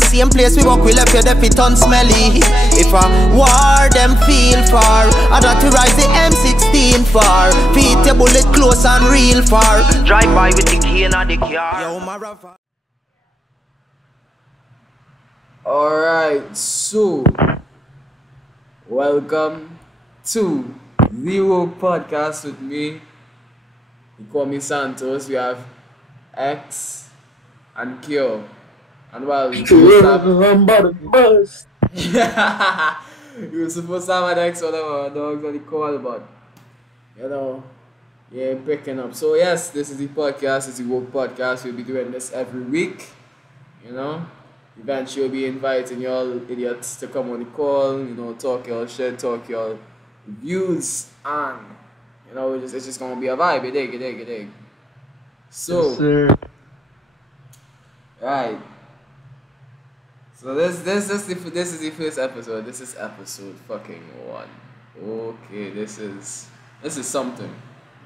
same place we walk, we left you the fit unsmelly. If a war them feel far, I got to rise the M16 far. Feet your bullet close and real far. Drive by with the key in the car. Yo, my rafa. Alright, so welcome to the Woke Podcast with me. You call me Santos. We have X and Kyo. And well, you were supposed to have an X, whatever dogs what they call, but you know, yeah, picking up. So yes, this is the podcast. It's the Woke Podcast. We'll be doing this every week. You know. Eventually we'll be inviting y'all idiots to come on the call, you know, talk y'all shit, talk y'all views, and you know, it's just gonna be a vibe, you dig. So, yes, sir. Right. So this is the first episode. This is episode fucking 1. Okay, this is something.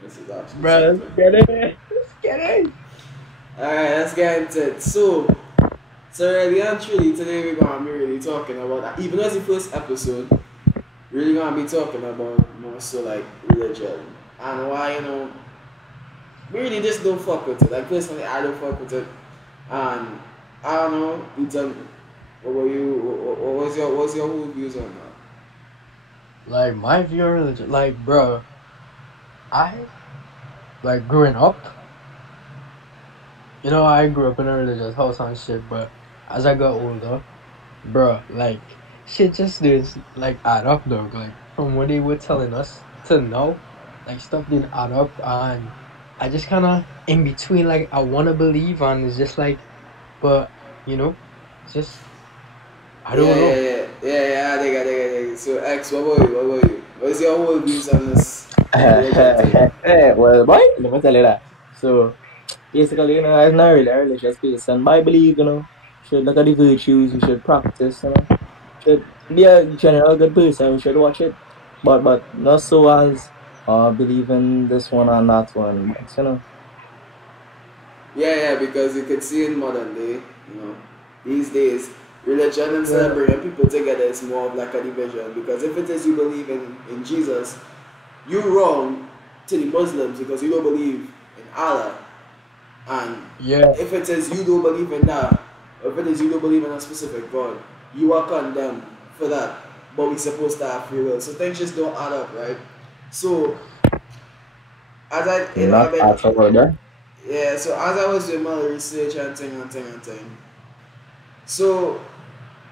This is actually Bro, something. let's get it. Alright, let's get into it. So really and truly, today we're going to be really talking about, even as the first episode, really going to be talking about more so like religion. And why, you know, we really just don't fuck with it. Like personally, I don't fuck with it. And I don't know, you tell me, what was your whole views on that? Like, my view on religion, like, bro, I, like, growing up, you know, I grew up in a religious house and shit, but as I got older, bro, like, shit just didn't, like, add up, dog. Like, from what they were telling us to now, like, stuff didn't add up, and I just kind of in between, like, I want to believe, and it's just like, but, you know, it's just, I don't know. Yeah, I think. So, X, what about you? What's your whole views on this? Well, boy, let me tell you that. So, basically, you know, I'm not really a religious person, but I believe, you know, should look at the virtues, we should practice, you know, should be a general good person, we should watch it, but not so as believe in this one and that one, but, you know. Yeah, because you could see in modern day, you know, these days, religion and celebrating people together is more of like a division, because if it is you believe in Jesus, you're wrong to the Muslims because you don't believe in Allah. And if it is you don't believe in that, if it is you don't believe in a specific God, you are condemned for that. But we're supposed to have free will. So things just don't add up, right? So as I so as I was doing my research and thing. So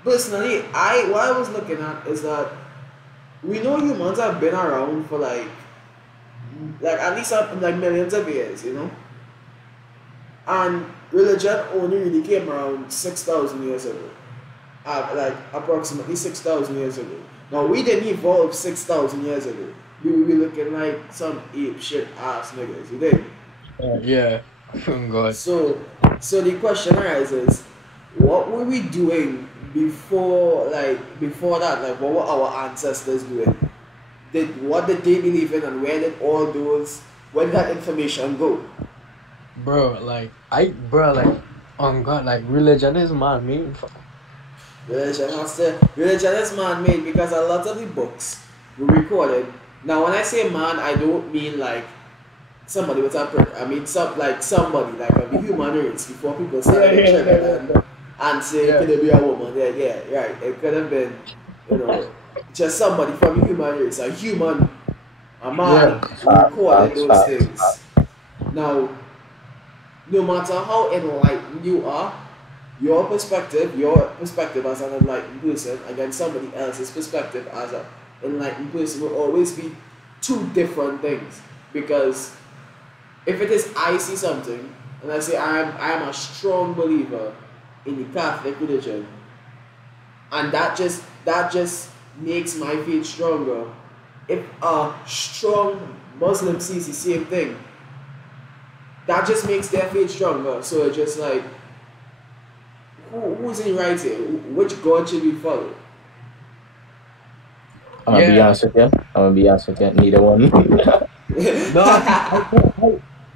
personally, what I was looking at is that we know humans have been around for like at least like millions of years, you know? And religion only really came around 6,000 years ago. Like approximately 6,000 years ago. Now we didn't evolve 6,000 years ago. We would be looking like some ape shit ass niggas, you think? Yeah. Oh God. So the question arises, what were we doing before that? Like what were our ancestors doing? What did they believe in, and where did that information go? Bro, on God, like, religion is man-made. Religion is man-made because a lot of the books were recorded. Now, when I say man, I don't mean like somebody with a prick. I mean somebody like a human race before people started and say it could be a woman. Yeah, right. It could have been, you know, just somebody from the human race, a man who recorded those things. Now, no matter how enlightened you are, your perspective as an enlightened person against somebody else's perspective as an enlightened person will always be two different things. Because if it is I see something and I say I am a strong believer in the Catholic religion, and that just makes my faith stronger. If a strong Muslim sees the same thing, that just makes their faith stronger. So it's just like, who's in right here? Which God should we follow? I'm gonna be honest with you. Neither one.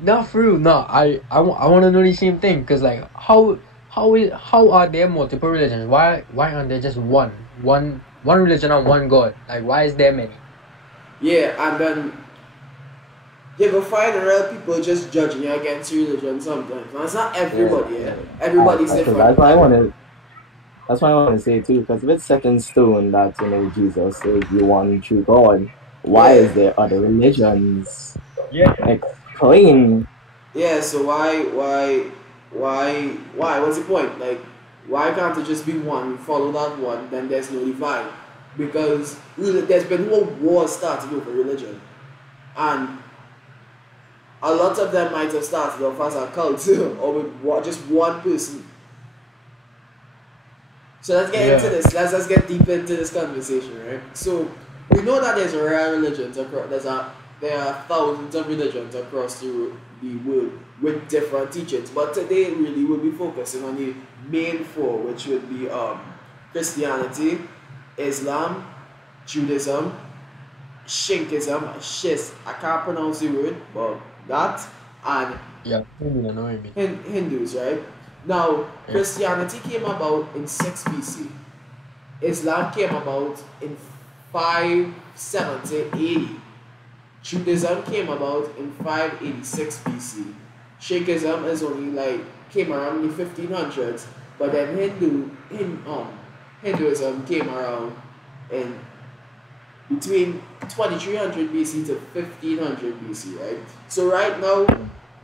No, for real. No, I want to know the same thing. Cause like, how how are there multiple religions? Why aren't there just one religion and one God? Like why is there many? Yeah, and then you go find real people just judging you against religion sometimes. Now, it's not Yeah, everybody, yeah. yeah. Everybody's So different. that's why I want to say too, because if it's set in stone that Jesus is the one true God, why Yeah. is there other religions? Yeah. Explain. Yeah, so why? What's the point? Like, why can't it just be one? We follow that one, then there's no divine. Because really, there's been whole wars started over religion. And a lot of them might have started off as a cult or with just one person. So let's get into Yeah. this. Let's get deep into this conversation, right? So we know that there's rare religions across. There are thousands of religions across the world with different teachings. But today, really, we'll be focusing on the main four, which would be Christianity, Islam, Judaism, Shinkism, I can't pronounce the word, but that, and Yeah. Maybe annoying me. Hindus, right? Now, Yeah. Christianity came about in 6 BC. Islam came about in 570 AD. Judaism came about in 586 BC. Sikhism is only like came around in the 1500s, but then Hinduism came around in between 2300 BC to 1500 BC, right? So right now,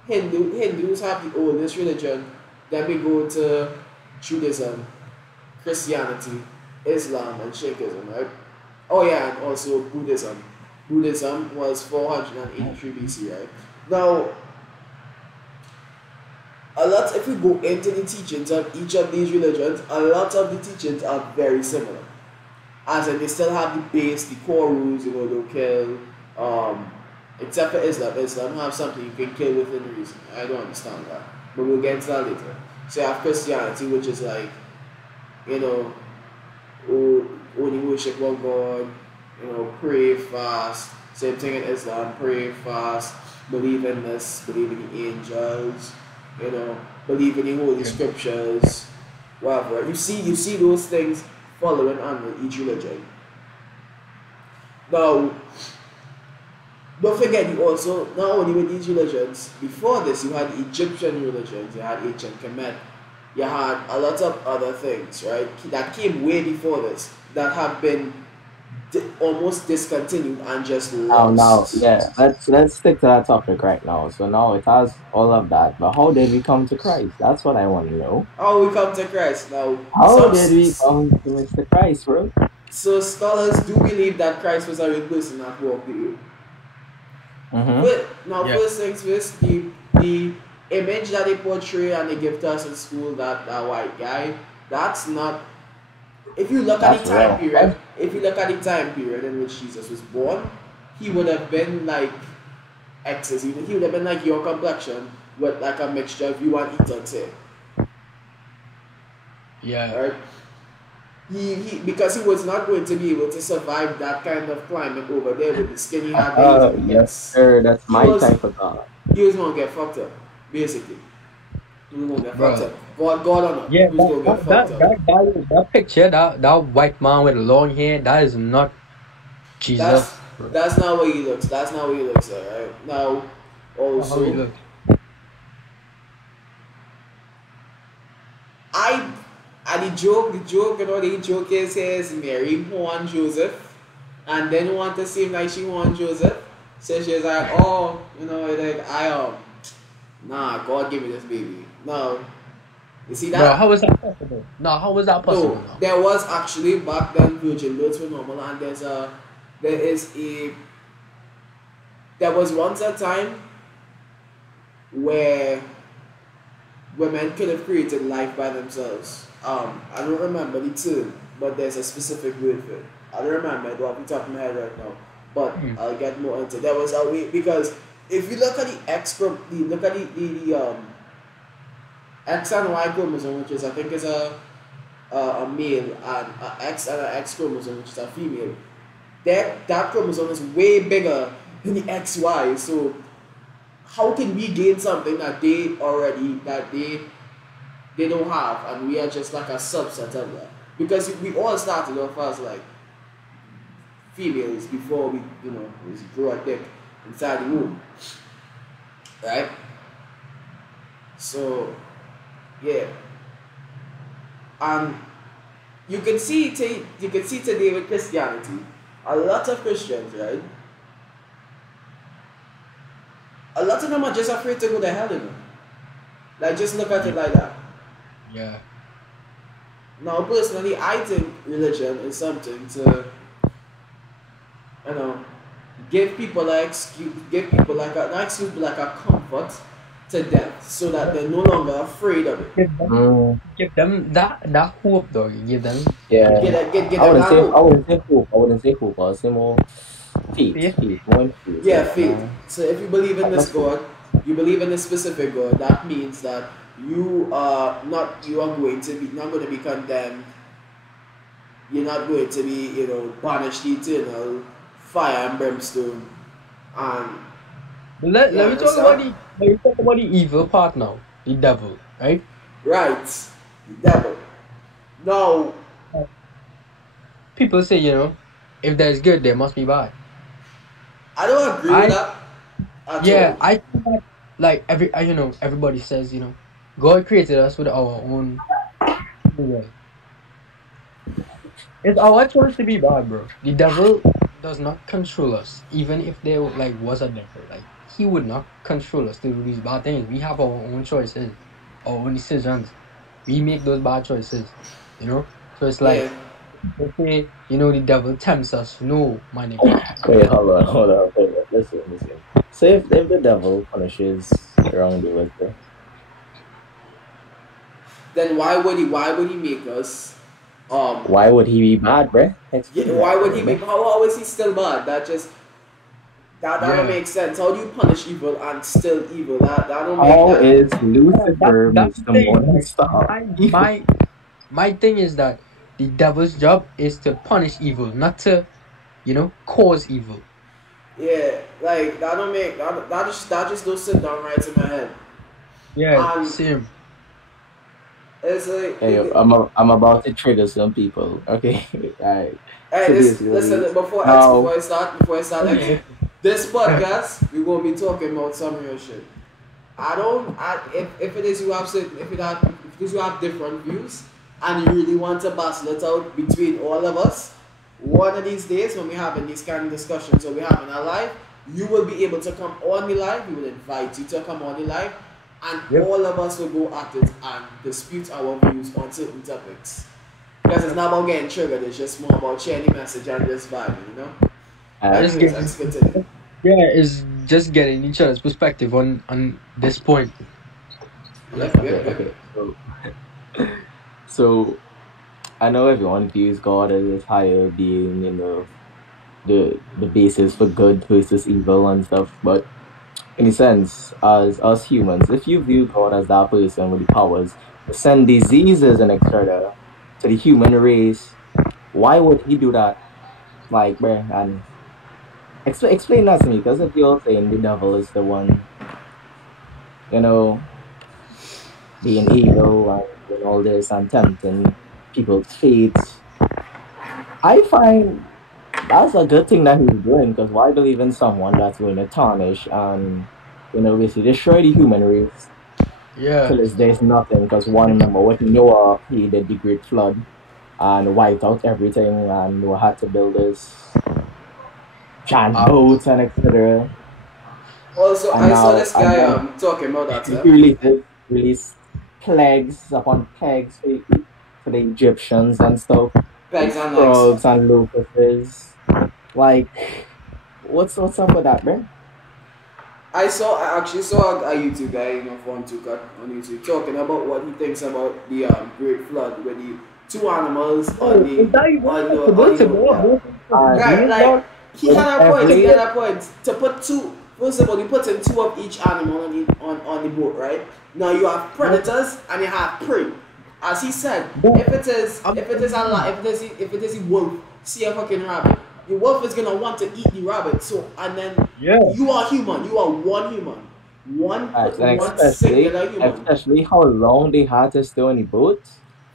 Hindus have the oldest religion. Then we go to Judaism, Christianity, Islam, and Sikhism, right? Oh yeah, and also Buddhism. Buddhism was 483 BC, right? Now, if we go into the teachings of each of these religions, a lot of the teachings are very similar. As in, they still have the base, the core rules, don't kill. Except for Islam. Islam have something you can kill within reason. I don't understand that. But we'll get into that later. So you have Christianity, which is like, only worship one God, pray, fast. Same thing in Islam, pray, fast, believe in this, believe in the angels, believe in the holy scriptures, whatever. You see those things following under each religion. Now, don't forget, you also, not only with these religions, before this, you had Egyptian religions, you had ancient Kemet, you had a lot of other things, right, that came way before this, that have been almost discontinued and just Now, lost. yeah, let's stick to that topic right now. So now it has all of that, but how did we come to Christ? That's what I want to know. How we come to Christ now? How did we come to Mr. Christ, bro? So scholars do believe that Christ was a real person that walked the earth. But now, first things first, the image that they portray and they give to us in school, that white guy, that's not. If you look at the time period, in which Jesus was born, he would have been like X's. He would have been like your complexion with like a mixture of you and Ethan, say. Yeah. Right. He because he was not going to be able to survive that kind of climate over there with the skin he had. Yes, sir. That's my type of thought. He was gonna get fucked up, basically. He was gonna get fucked up. God or not. Yeah, he was gonna get fucked up. that picture, that white man with long hair, that is not Jesus. That's not what he looks. That's not what he looks like, right? Now, also, how he looks. The joke is Mary Juan Joseph, and then you want to seem like she Juan Joseph. So she's like, nah, God give me this baby. No, you see that? Bro, how was that possible? No, how was that possible? No, there was actually back then virgin births were normal, and there was once a time where women could have created life by themselves. I don't remember the term, but there's a specific word for it. I don't remember it off the top of my head right now, but I'll get more into it. There was a way, because if you look at the X and Y chromosome, which is I think is a male, and an X and an X chromosome, which is a female, that chromosome is way bigger than the XY. So how can we gain something that they they don't have, and we are just like a subset of that. Because we all started off as like females before we, we grow a dick inside the womb, right? So, yeah, and you can see today with Christianity, a lot of Christians, right? A lot of them are just afraid to go to hell, Like, just look at it like that. Yeah. Now, personally, I think religion is something to, you know, give people like excuse, give people like a, not excuse, but like a comfort to death, so that they're no longer afraid of it. Give them that hope, though. Give them Yeah. Get I them wouldn't that say hope. I wouldn't say hope. I wouldn't say hope. I would say more faith. faith. Faith. More in faith. Yeah, faith. So if you believe in I'm this not- God, you believe in this specific God, that means that you are going to be not going to be condemned. You're not going to be, banished to eternal fire and brimstone. And Let yeah, me talk about the evil part now. The devil, right? right, the devil. Now, People say, if there's good, there must be bad. I don't agree with that at Yeah, all. I think that, like everybody says, God created us with our own free will. It's our choice to be bad, bro. The devil does not control us, even if there like was a devil. Like he would not control us to do these bad things. We have our own choices, our own decisions. We make those bad choices, So it's like, Yeah, okay, the devil tempts us. No, my nigga. Wait, hold on. Wait, listen. So if the devil punishes wrongdoers, bro, then why would he make us why would he be bad, bro? Explain yeah, that why to would me, he be bro. how is he still bad? That don't Yeah. make sense. How do you punish evil and still evil? That don't make How that. is Lucifer That's the Mr. thing. Morningstar? My thing is that the devil's job is to punish evil, not to, cause evil. Yeah, like that don't make that just don't sit down right in my head. Yeah, And same. it's like Hey, I'm about to trigger some people. Okay, alright. hey, So listen basically, before now I start like, this podcast we're gonna be talking about some real shit. If it is you have certain if it is you have different views and you really want to battle it out between all of us, one of these days when we're having these kind of discussions or we're having a live, you will be able to come on the live, we will invite you to come on the live, and Yep. all of us will go at it and dispute our views on certain topics. Because it's not about getting triggered, it's just more about sharing the message and just vibing. Just Anyways, get, let's continue. yeah, it's just getting each other's perspective on this point. Yep, okay, yep, yep. okay. So I know everyone views God as this higher being, the basis for good versus evil and stuff, but in a sense, as us humans, if you view God as that person with the powers to send diseases and etc. to the human race, why would he do that? Like, bruh, and explain that to me, because if you're saying the devil is the one, you know, being evil and doing all this and tempting people's fates, I find that's a good thing that he's doing, because why believe in someone that's going to tarnish and, basically destroy the human race Yeah. till there's nothing? Because one, remember, when Noah, he did the great flood and wiped out everything, and Noah had to build this giant boats and etc. Also, And I saw now, this and guy then talking about that. he released plagues upon plagues for the Egyptians and stuff. Pegs and legs. Frogs and locusts. Like, what's up with that, man? I actually saw a YouTube guy, from Tukat on YouTube, talking about what he thinks about the Great Flood, with the two animals on the right, like he had a point to put two. First of all, he puts in two of each animal on the boat, right? Now you have predators and you have prey. As he said, if it is a wolf, see a fucking rabbit, the wolf is gonna want to eat the rabbit. So and then you are human, you are one human. Facts. And one singular human. especially how long they had to stay on the boat.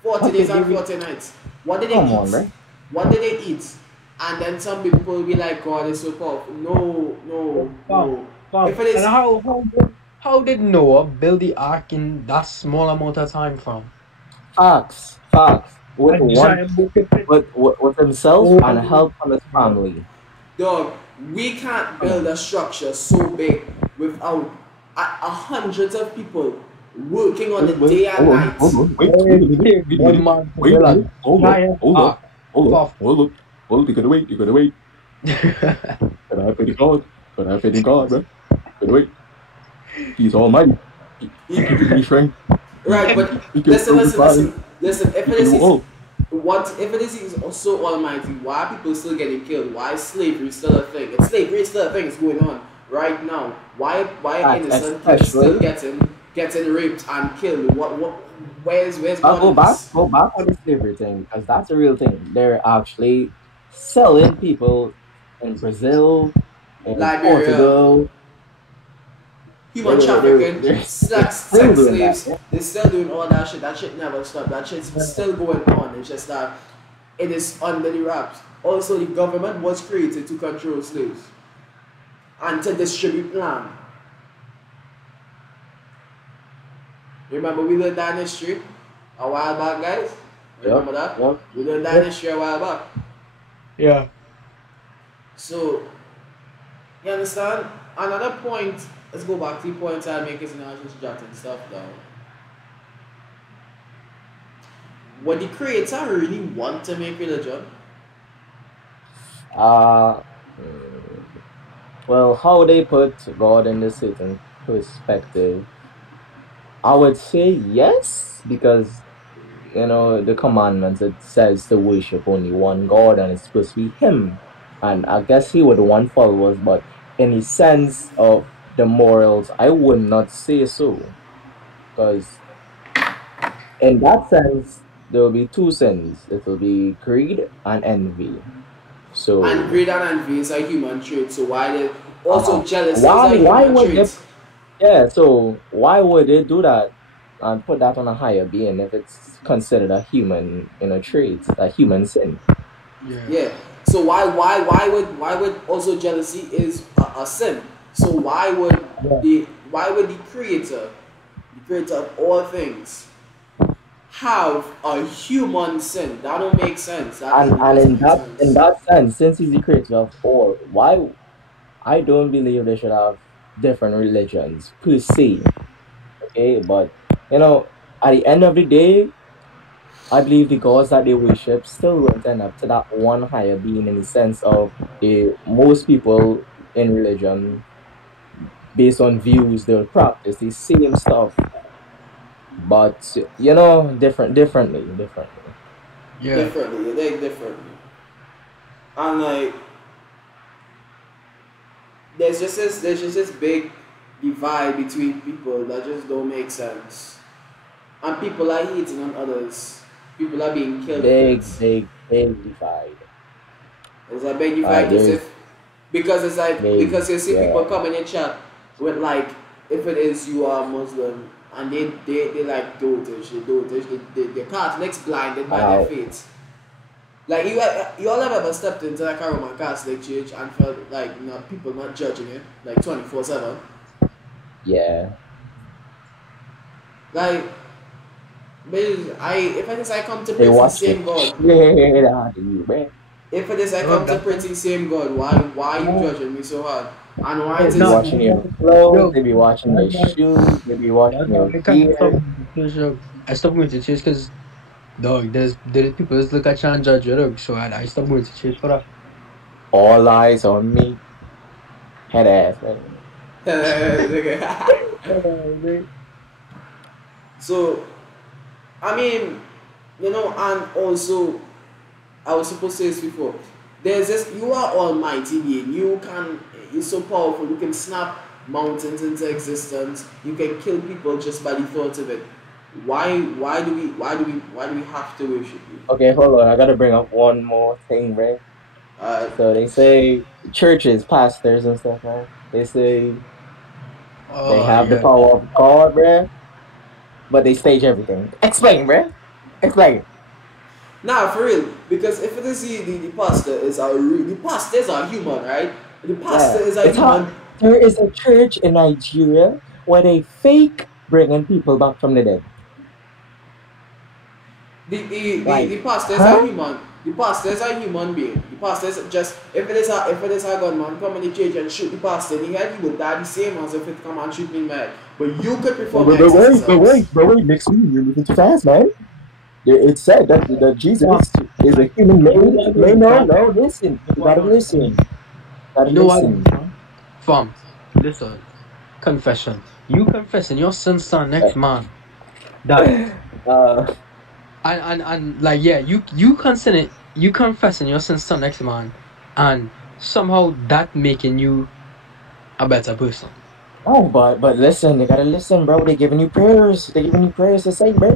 40 How days could they and be? 40 nights. What did they Come on, eat? bro. What did they eat? And then some people will be like, God is so powerful. No, no, Fam, no. fam. If it And is, how did Noah build the ark in that small amount of time from? Facts. With A one, giant bucket. with himself Oh, and help from his bro. family. dog, we can't Come build on. a structure so big without hundreds of people working on it day and Hold on, night. hold on, It takes one man to wait a build a minute, giant ark. For hold up, you gotta wait. But I faith in God, but I faith in God, bro. But wait, He's almighty. He gives me strength. Right, but He can listen, listen, provide. listen, listen. If He it can is do his, all. what if it is he's so almighty? Why are people still getting killed? Why is slavery still a thing? It's slavery is still a thing. It's going on right now. Why are Facts, innocent kids still especially. getting raped and killed? Where's I'll God in this? go back on the slavery thing because that's a real thing. They're actually selling people in Brazil, in Liberia, Portugal. human trafficking, They're still sex doing that. slaves. They're still doing all that shit. That shit never stopped. That shit's still going on. It's just that it is under the wraps. Also, the government was created to control slaves and to distribute land. Remember, we learned that in history a while back, guys. Yep, Remember that? yep. We learned that in history a while back. Yeah. So, you understand? Another point, let's go back to the point I make is not just jotting stuff down. What the creator really want to make religion? Uh, mm, well, how they put God in this certain perspective, I would say yes, because the commandments, it says to worship only one God and it's supposed to be Him. And I guess He would want followers, but in the sense of the morals, I would not say so. Because in that sense, there will be two sins. It will be greed and envy. And So, greed and envy is a human trait. So why did uh, also jealousy is why a why human would they? trait. Yeah. So why would they do that and put that on a higher being if it's considered a human, trait, a human sin? Yeah. Yeah. So why would also jealousy is a sin? So Yeah. why would the creator of all things, have a human sin? That don't make sense. That And really and doesn't in make that in sense. that sense, since He's the creator of all, why I don't believe they should have different religions per se. Okay, but at the end of the day, I believe the gods that they worship still won't end up to that one higher being in the sense of most people in religion, based on views, they'll practice the same stuff, but differently. Yeah. Differently, they think differently. And like there's just this big divide between people that just don't make sense. And people are hating on others. People are being killed for it. Big divide. There's a big Like divide as there's if because it's like big, because you see yeah. people come in your chat with like if it is you are Muslim and they like dotish, they're Catholics blinded by their Wow. faith. Like you all have ever stepped into like a Roman Catholic church and felt like not people not judging you like 24/7. Yeah. Like if it is I come to They praise the watch the same God, shit out of you, man. if it is I Dog, come to that's praise the same God, why are you no, judging me so hard? And why no, it They be is no, watching your clothes, yo, they be watching your that's why, shoes, they be watching that's why your I kind of stopped beard. going to church. Yo. I stopped going to church because, dog, there's people just look at you and judge you, dog. So I stopped going to church for that. All eyes on me. Head ass, man. Right. So I mean, and also I was supposed to say this before. There's this you are almighty being. You're so powerful, you can snap mountains into existence, you can kill people just by the thought of it. Why do we have to worship you? Okay, hold on. I gotta bring up one more thing, right? Uh So they say churches, pastors and stuff, right? They say They Oh have the yeah. power of God, bruh, but they stage everything. Explain, bruh. Explain. Nah, for real. Because if it is the pastor is the pastors are human, right? The pastor Yeah, is a it's hard. human. There is a church in Nigeria where they fake bringing people back from the dead. Like, The pastor is a huh? human. The pastor is a human being. The pastor is just if it is a gunman come in the church and shoot the pastor in the head, he will die the same as if it come and shoot me in the head. But you could perform exorcisms. Next week you're moving too fast, man. It's said that Fam, Jesus is a human you know made. what I No, mean, no, fam? no. Listen, You know you what gotta I mean, listen. fam? You gotta You know what I mean, listen. fam? Fam, listen. Confession. You confessing your sins to the next man. That Uh, and like yeah, you confessing your sins to the next man, and somehow that making you a better person. oh, but listen, you gotta listen, bro. They giving you prayers. They giving you prayers to say, bro.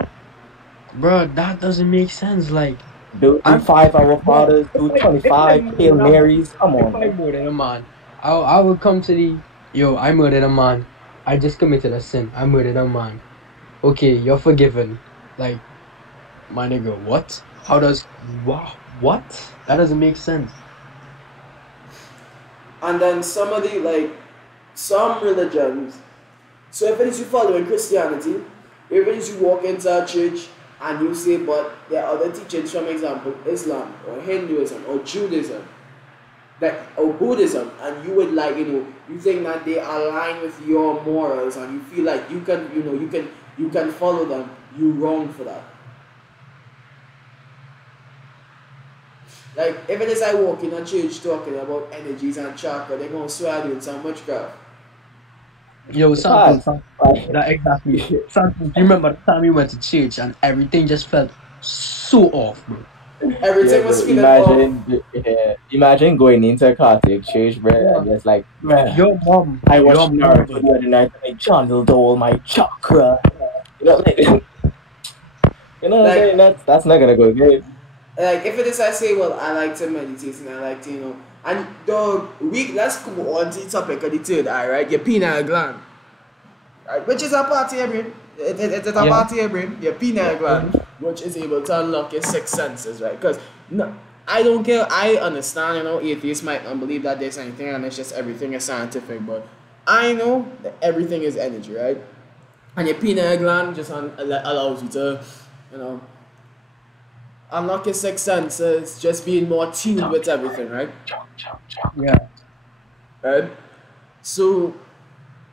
Bro, that doesn't make sense. Like Do I'm 5 Our bro, Fathers, do if I 25 murdered Hail a man, Marys. Come if on, I bro. murdered a man, I would come to the yo, I murdered a man. I just committed a sin. I murdered a man. Okay, you're forgiven. Like, my nigga, what? How does wow what? That doesn't make sense. And then some of the some religions. So if it is you following Christianity, if it is you walk into a church and you say, but there are other teachings from example Islam or Hinduism or Judaism that or Buddhism, and you would you think that they align with your morals and you feel like you can you can follow them, you wrong for that. Like if it is I walk in a church talking about energies and chakra, they're gonna swear doing some witchcraft. Yo, Because, like, that exactly. Santos, do you remember the time we went to church and everything just felt so off, bro? yeah, Everything was bro. feeling off. Imagine going into a Catholic church, bro, Yeah. and just like, man, I watched Your mom, Naruto the other night, and I channeled all my chakra. You know, like, you know what I'm Like saying? That's not gonna go good. like if it is I say, well, I like to meditate and I like to and dog we let's go on to the topic of the third eye, right? Your pineal gland, right? Which is a part of your brain. It's a yeah, part of your brain, your pineal gland, which is able to unlock your six senses, right? Because no, I don't care. I understand, atheists might not believe that there's anything and it's just everything is scientific, but I know that everything is energy, right? And your pineal gland just allows you to, you know, unlock your six senses, just being more tuned with everything, right? yeah. Right? So,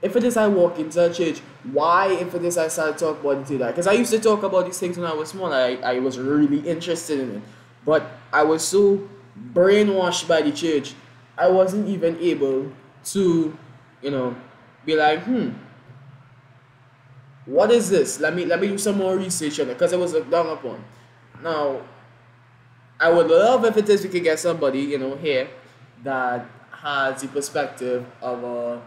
if it is I walk into a church, why if it is I start to talk about it to that? Because I used to talk about these things when I was small. I was really interested in it. But I was so brainwashed by the church, I wasn't even able to, be like, what is this? Let me do some more research on it because it was looked down upon. Now, I would love if it is we could get somebody, here that has the perspective of a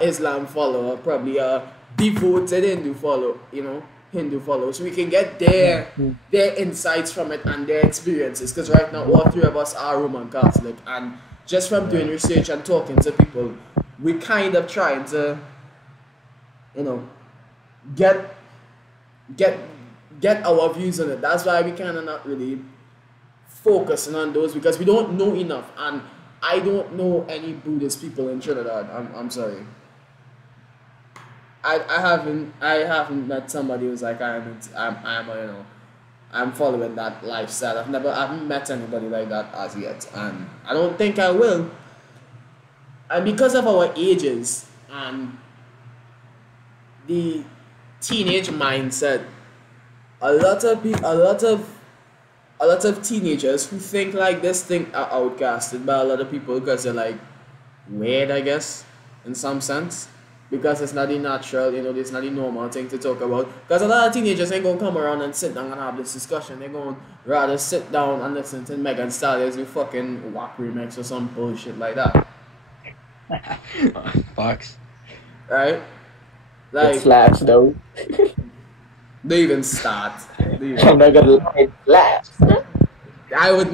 Islam follower, probably a devoted Hindu follower, so we can get their insights from it and their experiences. Because right now, all three of us are Roman Catholic, and just from doing research and talking to people, we kind of trying to, get get get our views on it. That's why we kind of not really focusing on those because we don't know enough, and I don't know any Buddhist people in Trinidad. I'm sorry. I haven't met somebody who's like I'm following that lifestyle. I haven't met anybody like that as yet, and I don't think I will. And because of our ages and the teenage mindset, a lot of teenagers who think like this think are outcasted by a lot of people because they're like weird, I guess, in some sense. Because it's not the natural, it's not the normal thing to talk about. Because a lot of teenagers ain't gonna come around and sit down and have this discussion. They're gonna rather sit down and listen to Megan Stallion's new fucking WAP remix or some bullshit like that. Fox. Right? It Like, slaps though. they even start. I'm not gonna lie, it slaps. You would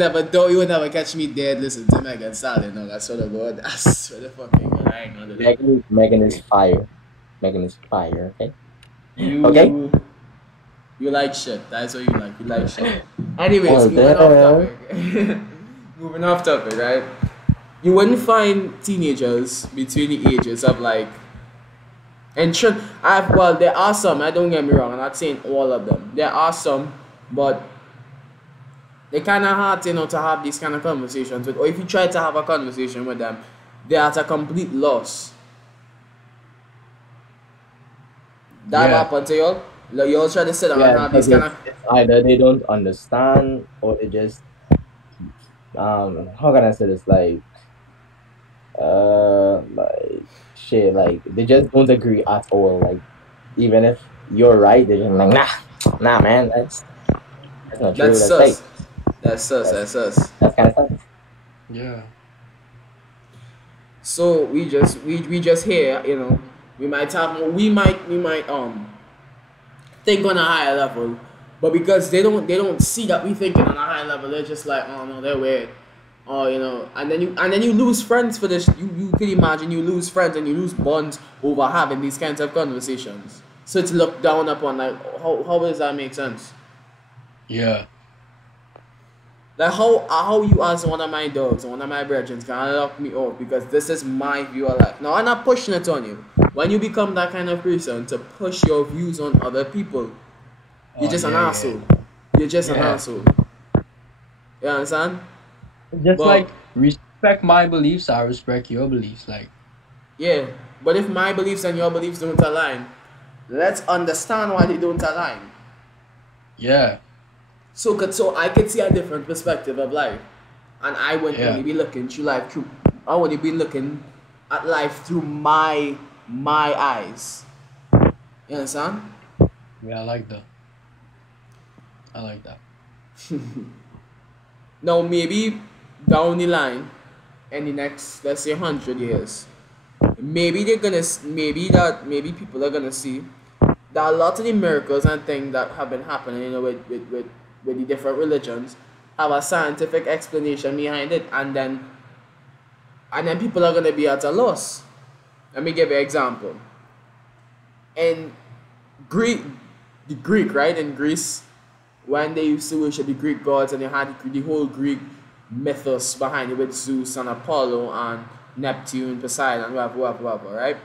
never catch me dead listening to Megan Stallion. No, that's what I go. I swear to fucking God. I ain't gonna do that. Megan is fire. Megan is fire. Okay. Okay. You you like shit. That's what you like. You like shit. Anyways, Well, moving off there. topic. Moving off topic, right? You wouldn't find teenagers between the ages of like and should I've well there are some, I don't get me wrong, I'm not saying all of them. There are some, but they kinda hard, to have these kind of conversations with, or if you try to have a conversation with them, they're at a complete loss. That Yeah. happened to y'all? Like you all try to sit down Yeah, and have these because kind of it's either they don't understand or they just how can I say this, like shit, like they just don't agree at all. Like even if you're right, they're just like nah man, that's not true. that's That's fake. sus. That's sus, That's that's sus. that's kind of stuff. Yeah. So we just here, we might think on a higher level, but because they don't see that we thinking on a high level, they're just like, oh no, they're weird. Oh, and then you lose friends for this. You can imagine you lose friends and you lose bonds over having these kinds of conversations. So it's looked down upon. Like how does that make sense? Yeah. Like how you as one of my dogs, one of my brethren can lock me off because this is my view of life. Now I'm not pushing it on you. When you become that kind of person to push your views on other people, you're Oh, just an yeah, asshole. You're just an Yeah. asshole. You understand? Just Well, like respect my beliefs, I respect your beliefs. Like, yeah. But if my beliefs and your beliefs don't align, let's understand why they don't align. yeah, So I could see a different perspective of life, and I wouldn't Yeah. only be looking through life through. I would only be looking at life through my eyes. You understand? yeah, I like that. I like that. Now maybe down the line, in the next, let's say, 100 years, maybe maybe people are gonna see that a lot of the miracles and things that have been happening, with the different religions, have a scientific explanation behind it, and then people are gonna be at a loss. Let me give you an example. In Greek, the Greek, right, in Greece, when they used to worship the Greek gods and they had the whole Greek mythos behind it with Zeus and Apollo and Neptune, Poseidon, whatever, right?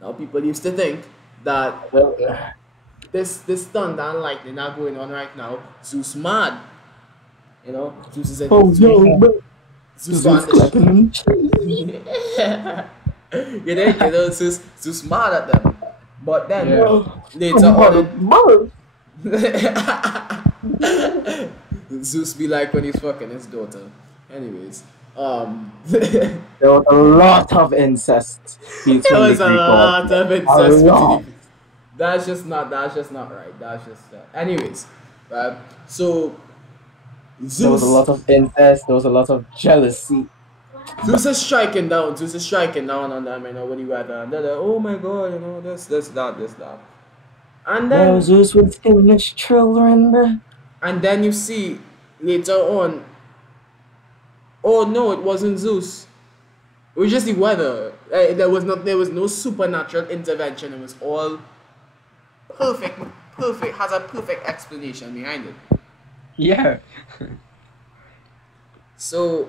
Now people used to think that Well, this thunder and lightning are going on right now, Zeus mad. Zeus is a oh no, bro. Zeus Zeus clapping them cheeks. Zeus mad at them. But then Yeah. later on Mother. Zeus be like when he's fucking his daughter. Anyways, There was a lot of incest between there the was a Greek lot gods. of A incest lot. between. That's just not right. That's just anyways, right? So There was a Zeus lot of incest. There was a lot of jealousy. Zeus is striking down. Zeus is striking down on them. When he weather, and they're like, oh my god, this that, and Well, then Zeus was killing his children, bro. and then you see later on. Oh no, it wasn't Zeus. It was just the weather. There was no supernatural intervention. It was all perfect. Has a perfect explanation behind it. Yeah. So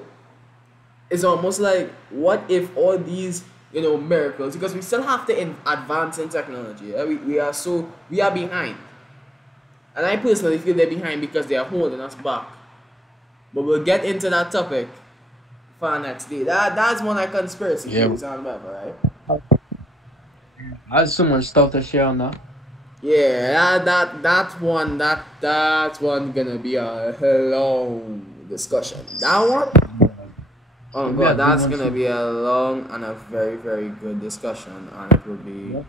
it's almost like, what if all these miracles, because we still have to advance in technology. We are behind, and I personally feel they're behind because they are holding us back. But we'll get into that topic for our next day. That's one of the conspiracy Yeah. theories on whatever, right? I have so much stuff to share on that. Yeah, that one gonna be a long discussion. That one, oh Yeah, god, that's good one gonna too. be a long and a very very good discussion, and it will be Yeah.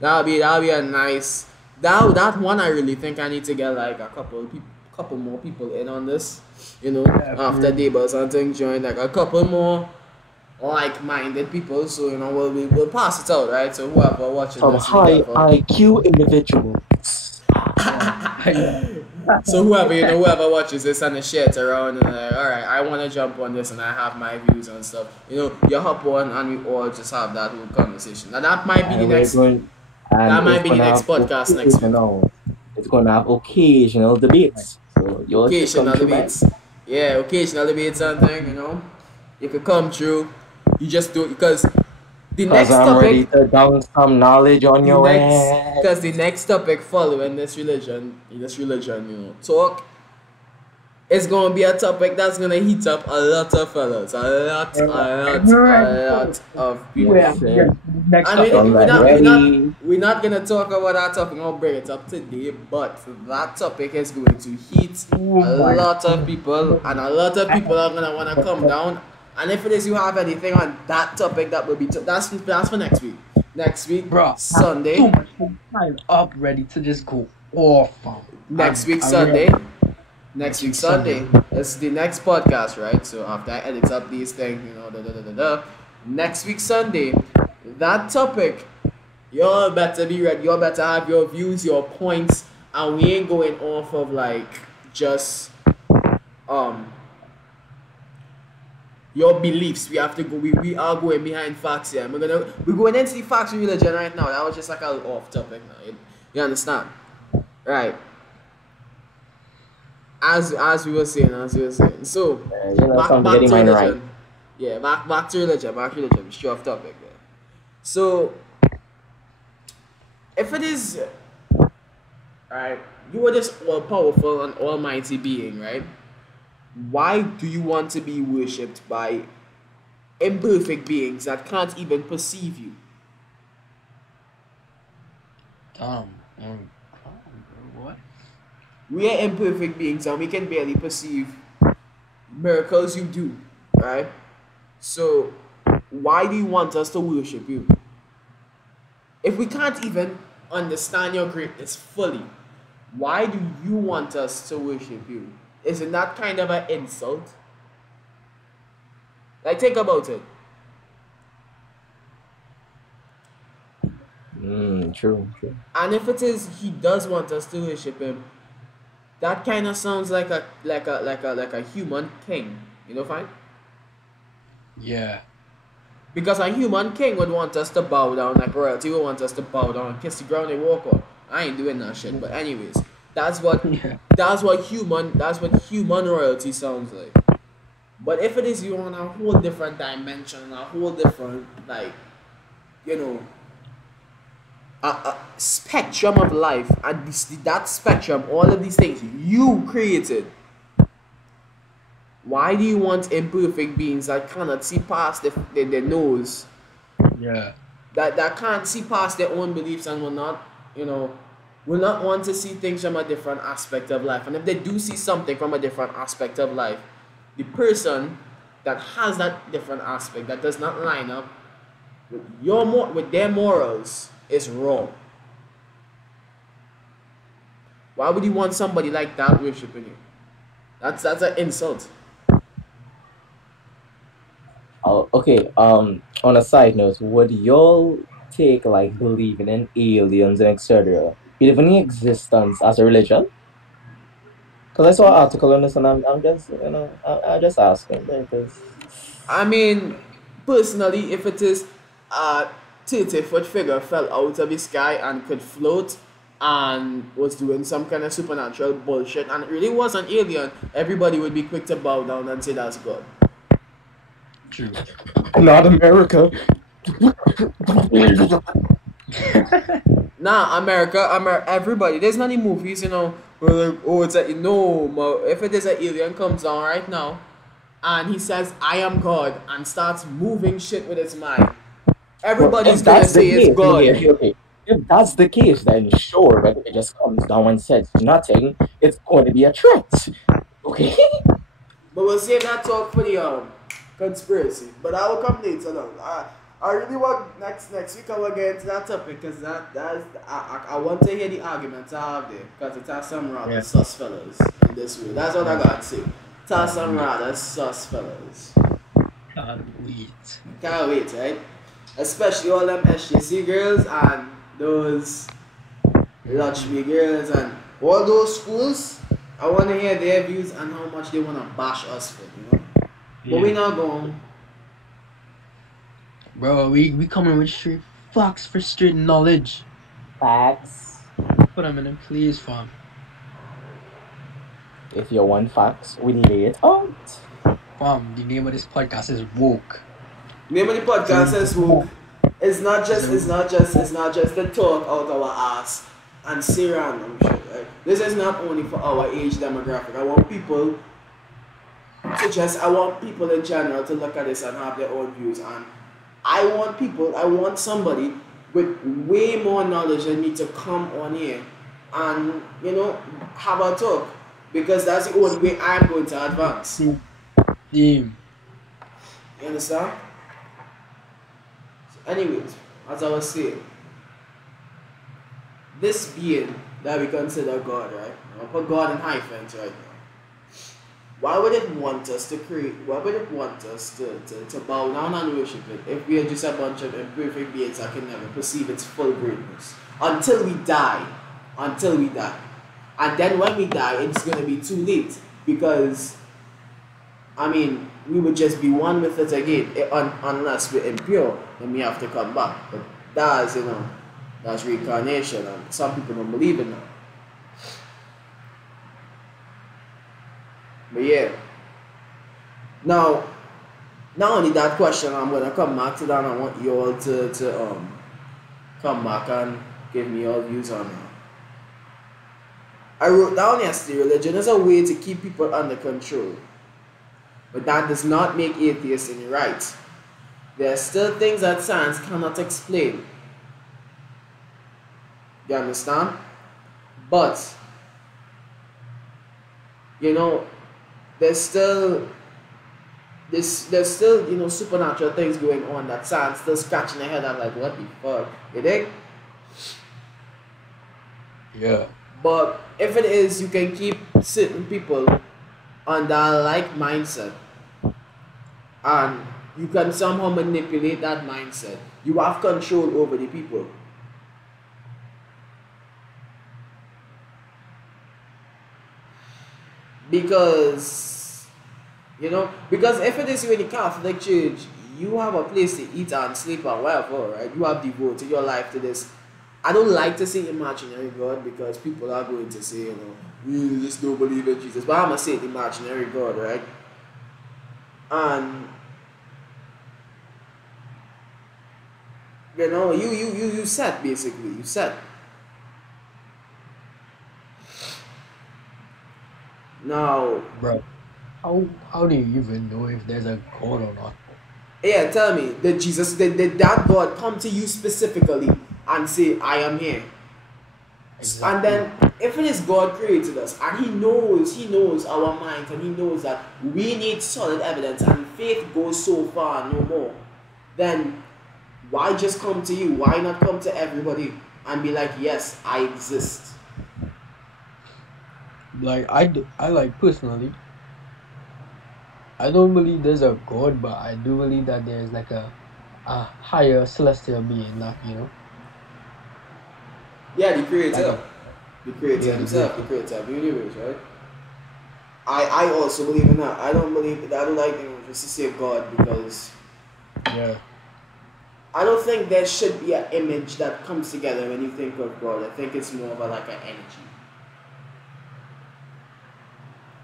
that'll be a nice that one. I really think I need to get like a couple more people in on this. Yeah, for After real. Daybus and things join, like a couple more like-minded people, so we'll pass it out, right? So whoever watching Some this, high whoever, IQ individuals. Yeah. So whoever watches this and they share it around and like, all right, I want to jump on this and I have my views and stuff. You hop on and we all just have that whole conversation. And that might be the And we're next. going, That and might it's be the gonna next have podcast next week. it's gonna have occasional debates. So you all should come Occasional through, man. debates. Yeah, occasional debates and thing. You could come through. You just do it because the Cause next I'm ready topic, to dunk some knowledge on the your next, ass. because the next topic following this religion, talk is gonna be a topic that's gonna heat up a lot of fellas, a lot of people. Yeah, Say, next I up. mean, I'm we're like not, we're not, ready. we're not gonna talk about that topic. I'll bring it up today, but that topic is going to heat a lot of people, and a lot of people are gonna wanna come down. And if it is you have anything on that topic, that will be that's for next week. Next week, Bro, Sunday. too much time up ready to just go off. Next week, Sunday. Next week, Sunday. That's the next podcast, right? So after I edit up these things, Next week, Sunday, that topic, y'all better be ready. Y'all better have your views, your points, and we ain't going off of like just your beliefs. We have to go. We are going behind facts here. We're going into the facts of religion right now. That was just like a off topic now. You understand? Right. As we were saying. So back to religion. Right. Yeah, back to religion. Straight off topic there. So if it is right, you are this all powerful and almighty being, right? Why do you want to be worshipped by imperfect beings that can't even perceive you? What? We are imperfect beings and we can barely perceive miracles you do, right? So why do you want us to worship you? If we can't even understand your greatness fully, why do you want us to worship you? Isn't that kind of an insult? Like, think about it. True. And if it is he does want us to worship him, that kind of sounds like a human king. Fine? Yeah. Because a human king would want us to bow down, like royalty would want us to bow down and kiss the ground and walk on. I ain't doing that shit. But anyways, that's what human royalty sounds like. But if it is you on a whole different dimension, a whole different a spectrum of life, and that spectrum, all of these things you created. Why do you want imperfect beings that cannot see past their nose? Yeah. That can't see past their own beliefs and will not want to see things from a different aspect of life. And if they do see something from a different aspect of life, the person that has that different aspect that does not line up with their morals is wrong. Why would you want somebody like that worshiping you? That's an insult. Okay. On a side note, would y'all take like believing in aliens and etc. even in existence as a religion? Because I saw an article on this, and I'm just I'm just asking because I mean, personally, if it is a 30-foot figure fell out of the sky and could float and was doing some kind of supernatural bullshit and it really was an alien, everybody would be quick to bow down and say that's God. True. not America. Nah, America, everybody. There's many movies, where like, oh, it's if it is an alien comes down right now, and he says, "I am God," and starts moving shit with his mind, everybody's gonna say it's God. Okay. If that's the case, then sure, when it just comes down and says nothing, it's going to be a threat. Okay. But we'll save that talk for the conspiracy. But I will come later on. I really want next week I will get into that topic because I want to hear the arguments I have there because it has some rather sus fellas in this way. That's what I got to say. It has some rather sus fellas. Can't wait, right? Especially all them SJC girls and those Lakshmi girls and all those schools. I want to hear their views and how much they want to bash us for, But we not going. Bro, we coming with straight facts for straight knowledge. Facts. Put them in, please, fam. If you want facts, we lay it out. Fam, the name of this podcast is Woke. Name of the podcast is Woke. It's not just the talk out our ass and say random shit. Right? This is not only for our age demographic. I want people in general to look at this and have their own views. And I want somebody with way more knowledge than me to come on here and have a talk, because that's the only way I'm going to advance. You understand? So anyways, as I was saying, this being that we consider God, right? I'll put God in hyphens right now. Why would it want us to bow down and worship it if we are just a bunch of imperfect beings that can never perceive its full greatness? Until we die. And then when we die, it's going to be too late, because, we would just be one with it again, unless we're impure, then we have to come back. But that's reincarnation, and some people don't believe in that. But yeah. Now, not only that question, I'm gonna come back to that. I want you all to come back and give me your views on it. I wrote down yesterday, religion is a way to keep people under control. But that does not make atheists any right. There are still things that science cannot explain. You understand? But there's still supernatural things going on that science still scratching their head. I'm like, what the fuck? You think? Yeah. But if it is, you can keep certain people on that like mindset, and you can somehow manipulate that mindset. You have control over the people. Because if it is you in the Catholic Church, you have a place to eat and sleep and whatever, right? You have devoted your life to this. I don't like to say imaginary God, because people are going to say, you just don't believe in Jesus. But I'm going to say imaginary God, right? And, you set, basically. You set. Now, bro, how do you even know if there's a God or not? Yeah, tell me, did that God come to you specifically and say, I am here? Exactly. And then, if it is God created us, and He knows our minds, and He knows that we need solid evidence, and faith goes so far, no more, then why just come to you? Why not come to everybody and be like, yes, I exist? Like, I personally, I don't believe there's a God, but I do believe that there's like a higher celestial being that, Yeah, the creator. The creator himself, the creator of the universe, right? I also believe in that. I don't like just to say God, because I don't think there should be an image that comes together when you think of God. I think it's more of like an energy.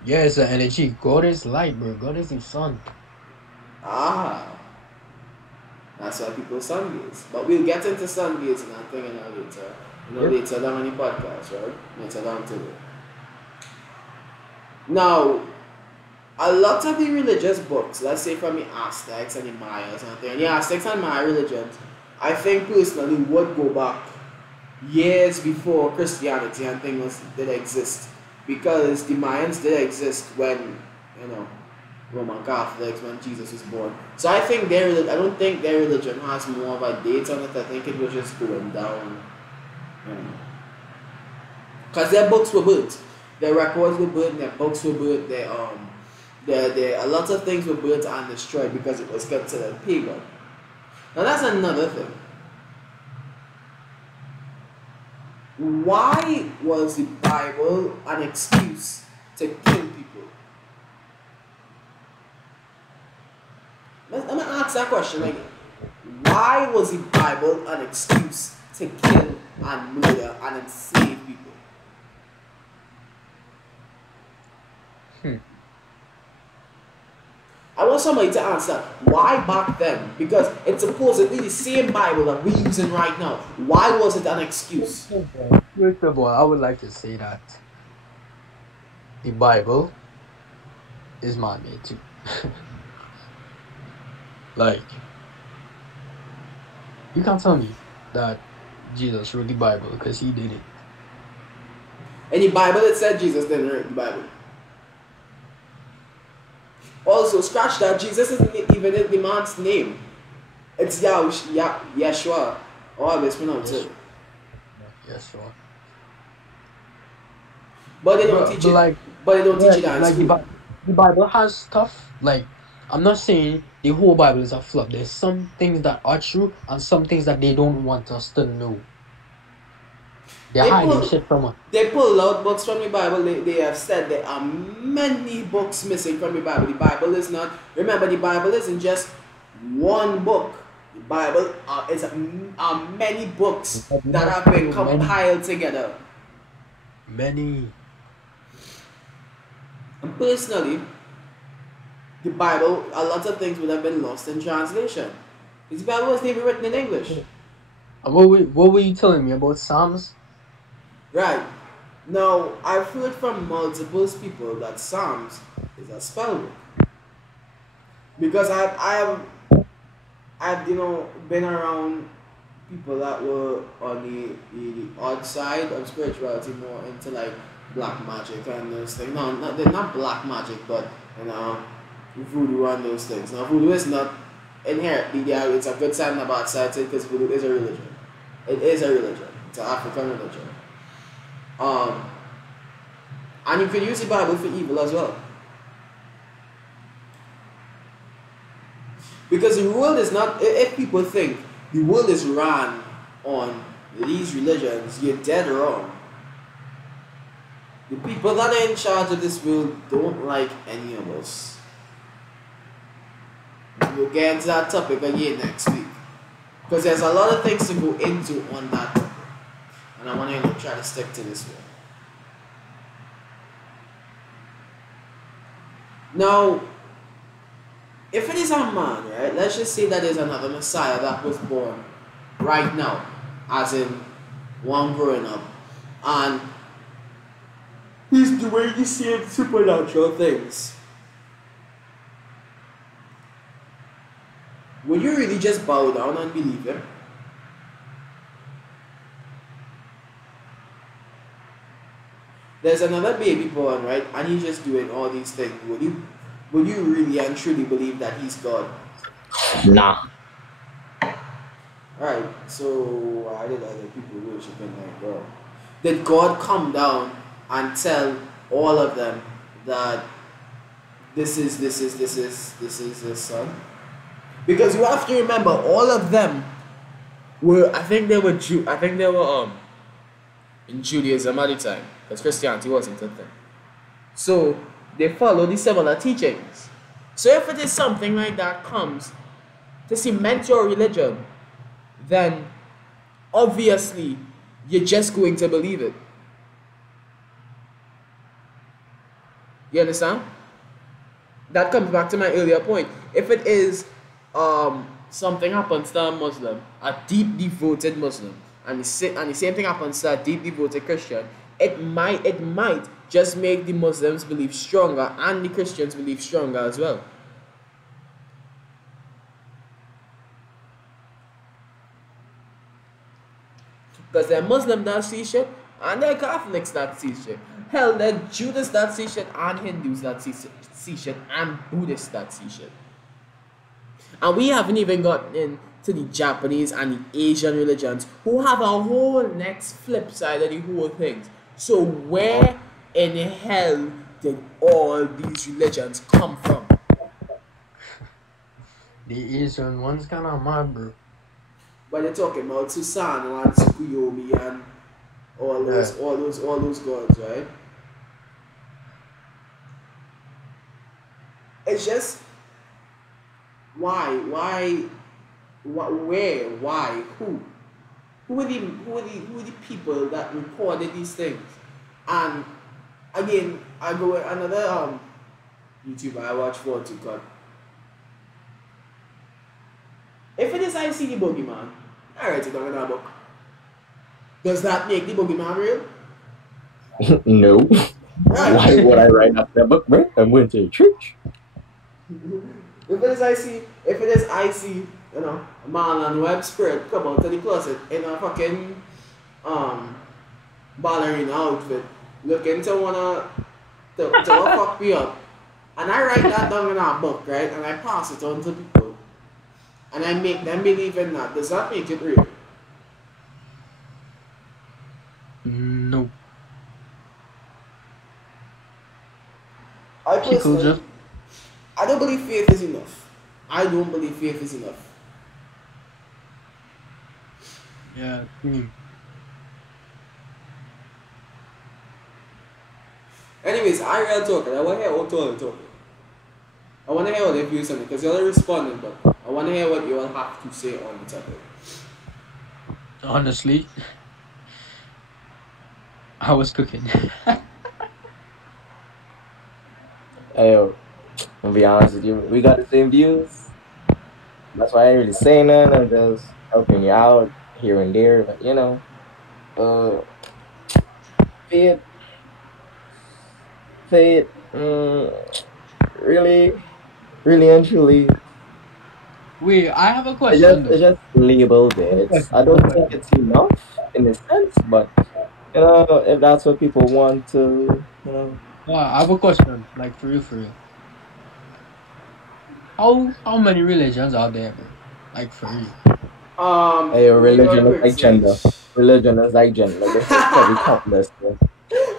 Yeah, it's an energy. God is light, bro. God is the sun. That's why people sungaze. But we'll get into sungaze and that thing later. Later down on the podcast, right? Later down today. Now, a lot of the religious books, let's say from the Aztecs and the Mayas and the Aztecs and Maya religions, I think personally would go back years before Christianity and things did exist. Because the Mayans did exist when, Roman Catholics, when Jesus was born. So I don't think their religion has more of a date on it. I think it was just going down. Because their books were burnt. Their records were burnt, their books were burnt, a lot of things were burnt and destroyed because it was considered pagan. Now that's another thing. Why was the Bible an excuse to kill people. Let me ask that question. Like, why was the Bible an excuse to kill and murder and enslave people? I want somebody to answer why back then, because it's supposedly the same Bible that we're using right now. Why was it an excuse? First of all, I would like to say that the Bible is man-made too. Like, you can't tell me that Jesus wrote the Bible because he did it. In the Bible, it said Jesus didn't write the Bible. Also, scratch that, Jesus isn't even in the man's name. It's Yeshua. Oh, I mispronounce it. Yes, sure. But they don't teach it. But they don't teach it at school. The Bible has stuff, like, I'm not saying the whole Bible is a flop. There's some things that are true and some things that they don't want us to know. They're hiding shit from us. They pull out books from the Bible. They have said there are many books missing from the Bible. The Bible is not, remember, the Bible isn't just one book. The Bible is many books that have been compiled together. Many. And personally, the Bible, a lot of things would have been lost in translation. The Bible wasn't even written in English. What were you telling me about Psalms? Right. Now, I've heard from multiple people that Psalms is a spell book. Because I've been around people that were on the odd side of spirituality, more into like black magic and those things. No, they're not black magic, but voodoo and those things. Now, voodoo is not inherently there. It's a good side and a bad side to it, because voodoo is a religion. It is a religion. It's an African religion. And you can use the Bible for evil as well. Because the world is not, if people think the world is run on these religions, you're dead wrong. The people that are in charge of this world don't like any of us. We'll get into that topic again next week. Because there's a lot of things to go into on that topic. And I want to try to stick to this one. Now, if it is a man, right, let's just say that there's another Messiah that was born right now, as in one growing up, and he's doing the same supernatural things. Will you really just bow down and believe him? There's another baby born, right? And he's just doing all these things. Would you really and truly believe that he's God? Nah. Alright, so why did other people worship him like God? Did God come down and tell all of them that this is his son? Because you have to remember, all of them were, I think they were in Judaism at the time, because Christianity wasn't a thing. So they follow the similar teachings. So if it is something like that comes to cement your religion, then obviously you're just going to believe it. You understand? That comes back to my earlier point. If it is something happens to a Muslim, a deep devoted Muslim, and the same thing happens to a deep devoted Christian, it might just make the Muslims believe stronger and the Christians believe stronger as well. Because there are Muslims that see shit, and there are Catholics that see shit. Hell, there are Judas that see shit, and Hindus that see shit, and Buddhists that see shit. And we haven't even gotten into the Japanese and the Asian religions, who have a whole next flip side of the whole thing. So where in the hell did all these religions come from? The Asian one's kind of mad, bro. But they're talking about Susanoo and Tsukuyomi and all those gods, right? it's just why, where, why, who are the people that recorded these things? And again, I go with another YouTuber I watch for to cut. If it is I see the boogeyman, I write it down in a book. Does that make the boogeyman real? No. Right. Why would I write up that book, bro? I'm going to church. If it is I see, you know, a man and web spirit come out of the closet in a fucking ballerina outfit, looking to wanna to fuck me up, and I write that down in a book, right, and I pass it on to people, and I make them believe in that. Does that make it real? No. I People personally, just I don't believe faith is enough. I don't believe faith is enough. yeah. Anyways, I real talking. I want to hear what you're talking. I want to hear what they views on it because you're responding, but I want to hear what you all have to say on the topic. Honestly, I was cooking. Hey, yo, I'll be honest with you. We got the same views. That's why I ain't really saying nothing. I'm just helping you out here and there. But, you know, faith, really, really and truly, Wait, I have a it question just, though. it just labeled it. I don't think it's enough in a sense, but, you know, if that's what people want to, you know. I have a question, like for real, for real. How many religions are there, bro? Like for real. Hey, we got religion is quick like gender. switch. Religion is like gender. Like, there's probably countless. Bro,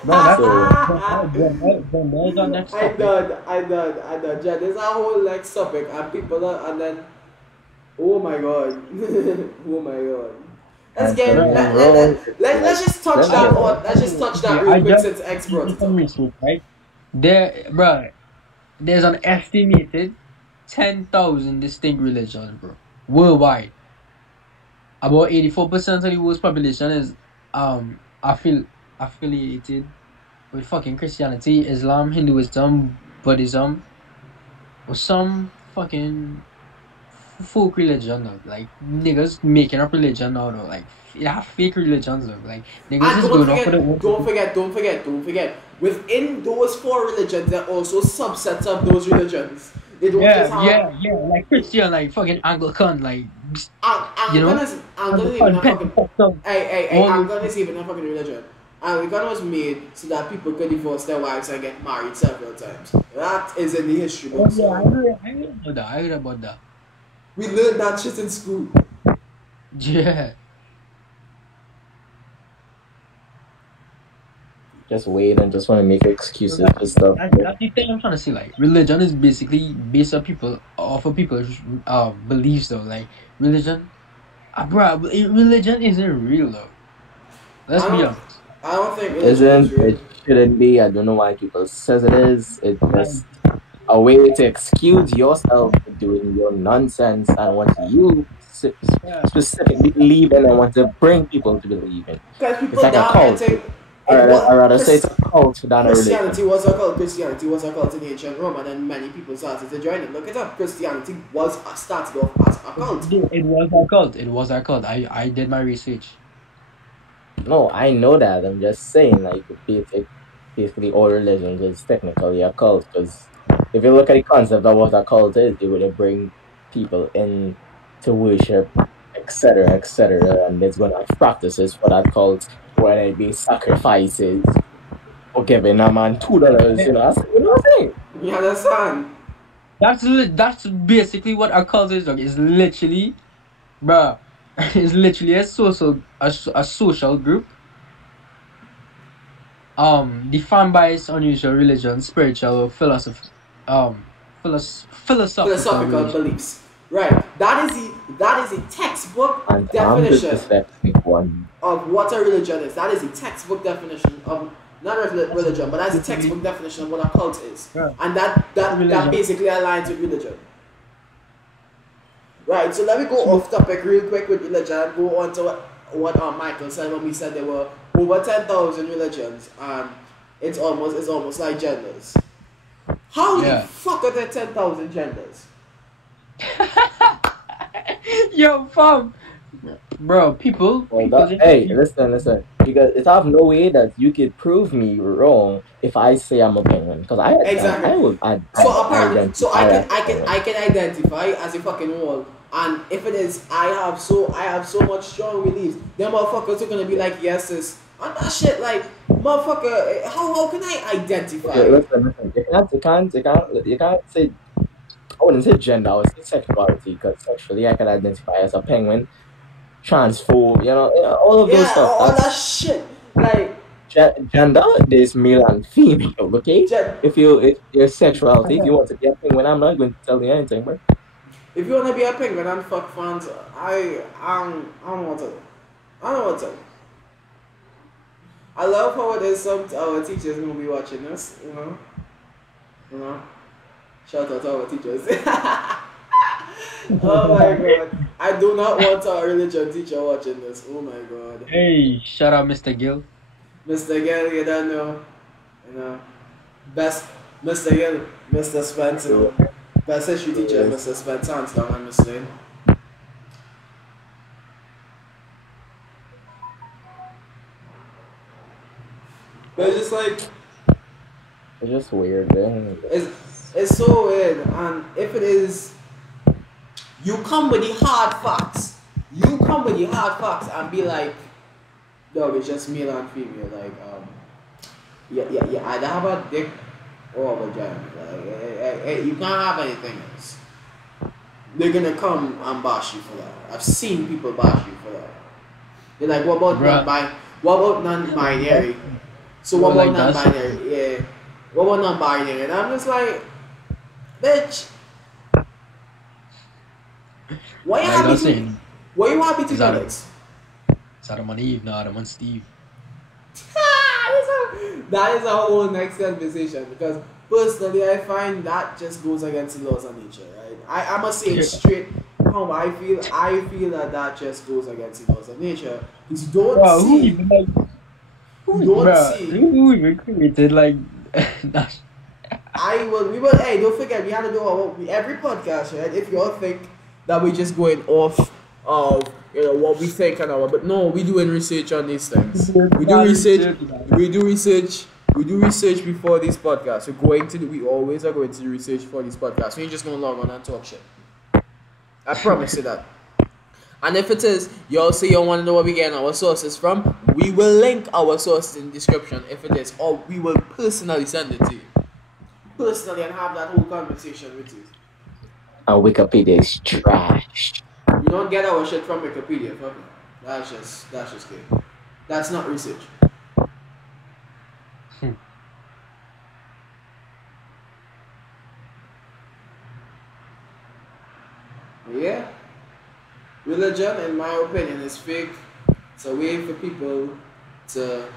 that's So, there's our next I topic. done. Yeah, there's a whole next topic, and people are, and then, oh my god, oh my god. Let's get let's just touch that on. Let's just touch that real quick since X brought did it some up. research, right? There's an estimated 10,000 distinct religions, bro, worldwide. About 84% of the world's population is affiliated with fucking Christianity, Islam, Hinduism, Buddhism, or some fucking folk religion though. Like niggas making up religion now though. Like fake religions though. Like niggas And is going off for the don't forget. Within those four religions, there are also subsets of those religions. They don't just have. like Christian, like fucking Anglican, like you know, Anglican is even a fucking. Pentecostal. Hey, All Anglican is even a fucking religion. Anglican was made so that people could divorce their wives and get married several times. That is in the history books. yeah, I heard about that. We learned that shit in school. Yeah. just wait and just want to make excuses for stuff. That's the thing I'm trying to say. Like, religion is basically based on people's beliefs though. Like, religion, religion isn't real though. Let's be honest. I don't think religion is real. It shouldn't be. I don't know why people says it is. It's just a way to excuse yourself for doing your nonsense and what you specifically believe in and want to bring people to believe in. Because people It's like a cult. I rather say it's a cult than a religion. Christianity was a cult. Christianity was a cult in ancient Rome, and then many people started to join it. Look it up. Christianity started off as a cult. It was a cult. It was a cult. I did my research. No, I know that. I'm just saying, like, basically all religions is technically a cult. Because if you look at the concept of what a cult is, it would bring people in to worship, etc., and there's going to have practices for that cult, whether it be sacrifices or giving a man $2. You know what I'm saying? You understand? That's basically what a cult is. Dog. It's literally, bruh. It's literally a social group. Defined by its unusual religion, spiritual, or philosophical beliefs. Right. That is a textbook And definition one. of what a religion is. That is a textbook definition of not religion, but that's the textbook definition of what a cult is, Yeah. and that Religion. basically aligns with religion. Right. So let me go off topic real quick with religion and go on to what Michael said when we said there were over 10,000 religions, and it's almost like genders. How Yeah. the fuck are there 10,000 genders? Yo, fam. Bro, people. Well, people hey, listen. Because it's out of no way that you could prove me wrong if I say I'm a penguin. Because Exactly. So apparently, so I can identify as a fucking wall, and if it is, I have so much strong beliefs. Them motherfuckers are gonna be like, yes, sis, and that shit, like, motherfucker, how can I identify? Okay, listen. You can't say. I wouldn't say gender. I would say sexuality. Because sexually, I can identify as a penguin, transphobe. All of those Yeah, stuff. all that shit, like. Gender, there's male and female, okay? Gen- If your sexuality, if you want to be a penguin, I'm not going to tell you anything, bro. If you wanna be a penguin and fuck fans, I don't want to. I don't want to. I love how it is some our teachers gonna be watching this, you know. Shout out to our teachers. Oh my god. I do not want our religion teacher watching this. Oh my god. Hey, shout out Mr. Gill. Mr. Gill, you don't know. Best Mr. Gill, Mr. Spencer. Best history teacher, Mr. Spencer, hands down, I'm Mr. Lane. But it's just like, It's just weird, man. it's so weird, and if it is, you come with the hard facts. You come with the hard facts and be like, dog, it's just male and female. Like, yeah, either have a dick or a vagina. Like, you can't have anything else. They're gonna come and bash you for that. I've seen people bash you for that. They're like, what about non-binary? So what Well, about like that's- non-binary? Yeah. What about non-binary? And I'm just like, bitch. Why you Like happy that's to? saying, Why you happy to Is that do it? this? is Adam on Eve? No, Adam on Steve. That is a whole next conversation, because personally I find that just goes against the laws of nature, right? I must say it straight how I feel. I feel that just goes against the laws of nature. Because you don't Bro, who see. even like? You don't Bro, see. who even created like that? We will, hey, don't forget, we have to do every podcast, right? If you all think that we're just going off of, what we think and all, but no, we doing research on these things. We do research before these podcasts. We always are going to do research for these podcasts. We ain't just gonna log on and talk shit. I promise you that. And if it is, y'all say you want to know where we getting our sources from, we will link our sources in the description if it is, or we will personally send it to you. Personally, and have that whole conversation with you. Wikipedia is trash. You don't get our shit from Wikipedia, fuck it. That's just good. That's not research. Yeah. Religion, in my opinion, is fake. It's a way for people to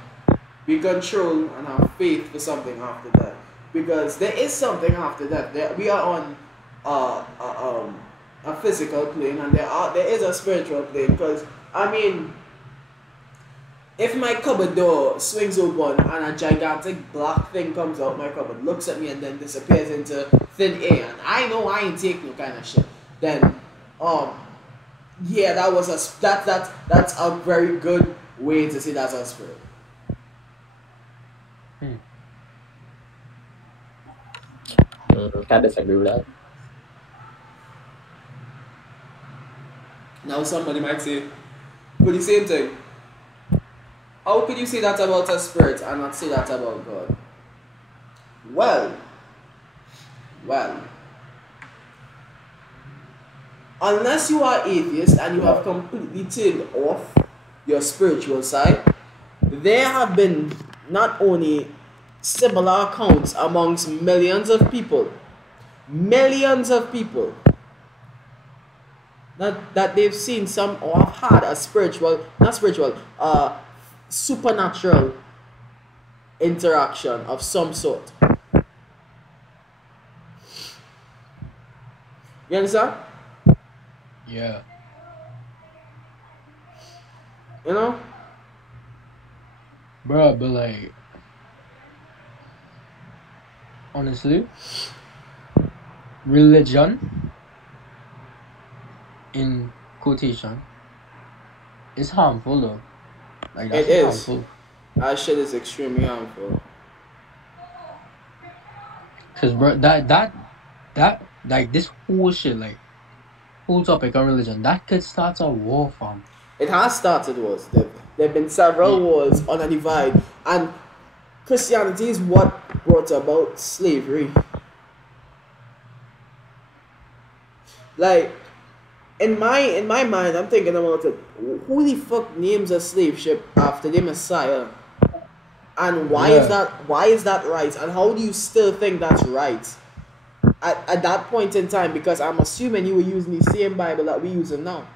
be controlled and have faith for something after death. Because there is something after death. We are on a physical plane, and there is a spiritual plane. Because I mean, if my cupboard door swings open and a gigantic black thing comes out my cupboard, looks at me, and then disappears into thin air, and I know I ain't take no kind of shit, then yeah, that's a very good way to say that's a spirit. Can't disagree with that. Now somebody might say, for the same thing, how could you say that about a spirit and not say that about God? Well, unless you are atheist and you have completely turned off your spiritual side, there have been not only similar accounts amongst millions of people, that they've seen some or have had a supernatural interaction of some sort. You understand? Yeah. You know? Bro, but like, honestly, religion, in quotation, is harmful though. Like, that It shit is. harmful. That shit is extremely harmful. Cause, bro, like, this whole shit, like, whole topic on religion, that could start a war, fam. It has started wars. There have been several Yeah. wars on a divide, and Christianity is what brought about slavery. Like in my mind, I'm thinking about it. Who the fuck names a slave ship after the Messiah? And why is Yeah. that? Why is that right? And how do you still think that's right at that point in time? Because I'm assuming you were using the same Bible that we using now.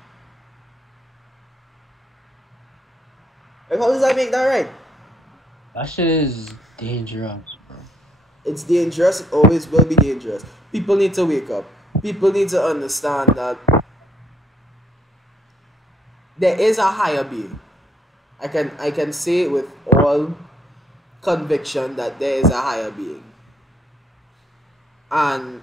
Like, how does that make that right? That shit is dangerous, bro. It's dangerous. It always will be dangerous. People need to wake up. People need to understand that there is a higher being. I can say it with all conviction that there is a higher being. And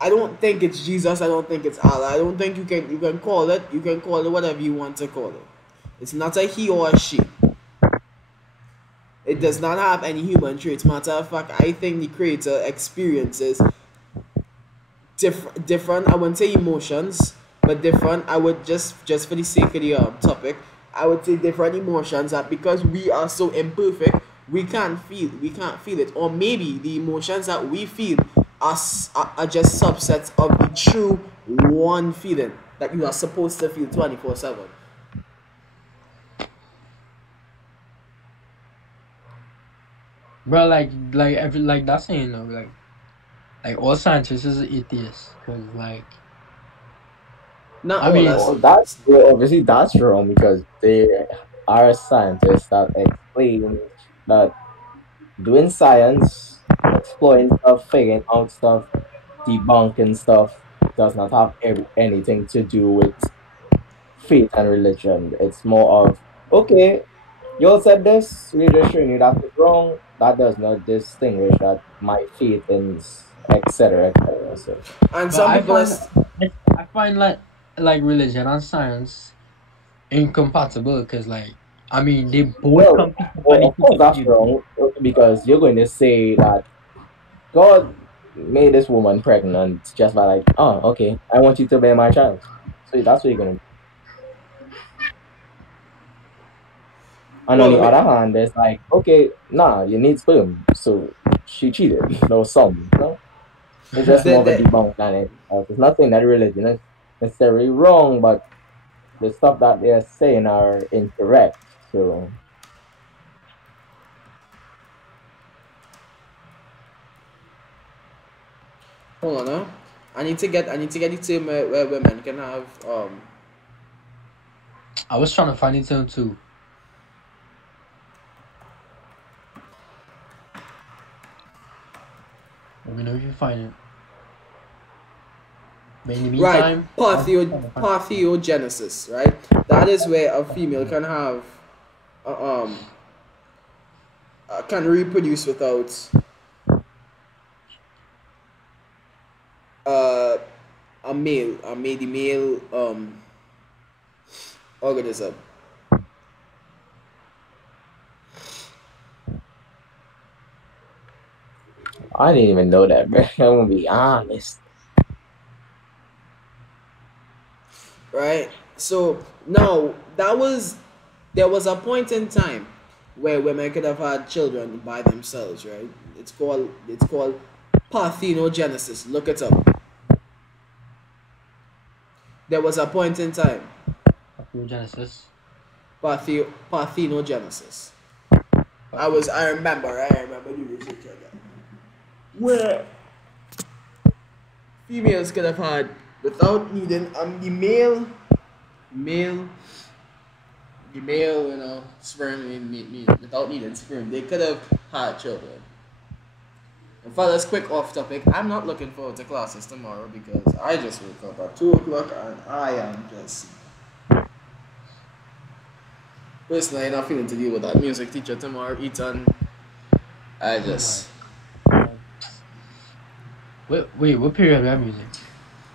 I don't think it's Jesus, I don't think it's Allah. I don't think you can call it whatever you want to call it. It's not a he or a she. It does not have any human traits. Matter of fact, I think the creator experiences different. I wouldn't say emotions, but different. I would just for the sake of the topic, I would say different emotions that because we are so imperfect, we can't feel it, or maybe the emotions that we feel are just subsets of the true one feeling that you are supposed to feel 24/7. Bro, like that's saying though, like all scientists is atheists, cause like, Not I all mean, us. Well, that's well, obviously that's wrong because there are scientists that explain that doing science, exploring stuff, figuring out stuff, debunking stuff does not have anything to do with faith and religion. It's more of okay, you all said this, we're just showing you that is wrong. That does not distinguish that my faith is etc. etc. So And but some I people are find I find like religion and science incompatible, cause like, I mean, they both well, compete upon well, the of course that's field. wrong because you're going to say that God made this woman pregnant just by like, oh, okay, I want you to bear my child. So that's what you're gonna do. And on well, the other hand, it's like, okay, nah, you need sperm. So she cheated. No, some, no. It's just the, more of a the, debunk than it. It's nothing that religion is necessarily wrong, but the stuff that they're saying are incorrect. So hold on now. I need to get the term where women can have I was trying to find it out too. Let me know if you find it. But in the right, meantime, I'm trying to find it. parthenogenesis, right? That is where a female can have uh, um can reproduce without uh the male organism. I didn't even know that, bro. I'm gonna be honest. Right? So now there was a point in time where women could have had children by themselves, right? It's called parthenogenesis. Look it up. There was a point in time, Genesis. parthenogenesis. I remember the research on that. Where females could have had without needing the male the male, sperm without needing sperm, they could have had children. And fellas, quick off topic. I'm not looking forward to classes tomorrow because I just woke up at 2 o'clock and I am just personally not feeling to deal with that music teacher tomorrow. Ethan, I just Wait, what period of that music?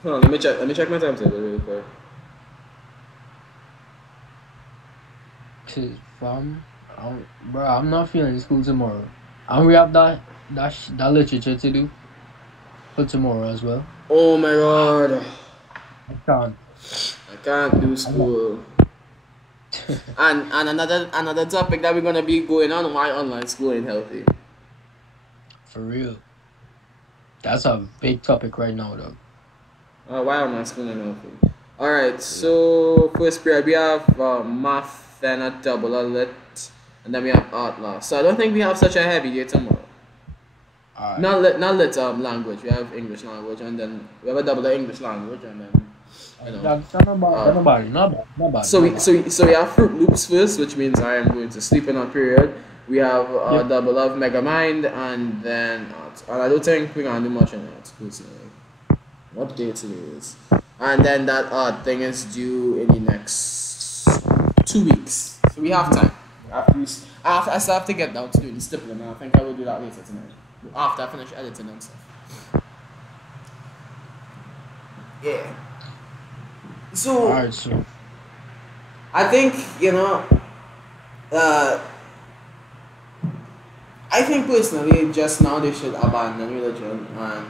hold on. Let me check my timetable really quick. Bro, I'm not feeling school tomorrow. And we have that literature to do for tomorrow as well. Oh my god, I I can't do school. and another topic that we're gonna be going on: why online school ain't healthy. For real. That's a big topic right now, though. Why online school ain't healthy? All right, so first period we have math, then a double a lit, and then we have art law. So I don't think we have such a heavy day tomorrow. Alright. Not lit language. We have English language, and then we have a double English language, and then Not bad. So we have Fruit Loops first, which means I am going to sleep in that period. We have double of Megamind, and then art. And I don't think we're gonna do much in art personally. What day today is? And then that art thing is due in the next 2 weeks, so we have time. I still have to get down to doing the stippling, and I think I will do that later tonight after I finish editing and stuff. Yeah. So Alright, so I think I think personally, just now they should abandon religion and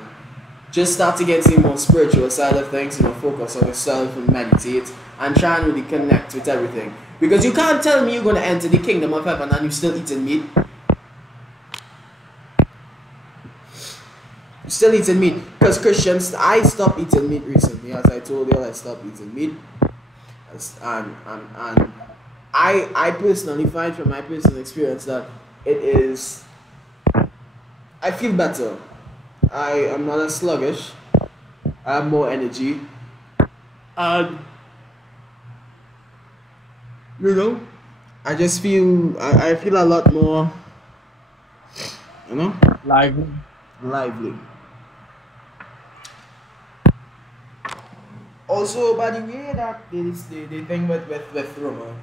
just start to get to the more spiritual side of things, focus on yourself and meditate and try and really connect with everything. Because you can't tell me you're going to enter the kingdom of heaven and you're still eating meat. You're still eating meat. Because Christians, I stopped eating meat recently. As I told you, I stopped eating meat. And I personally find from my personal experience that it is, I feel better. I am not as sluggish. I have more energy. And I just feel I feel a lot more lively. Also, by the way, that the thing with Roma,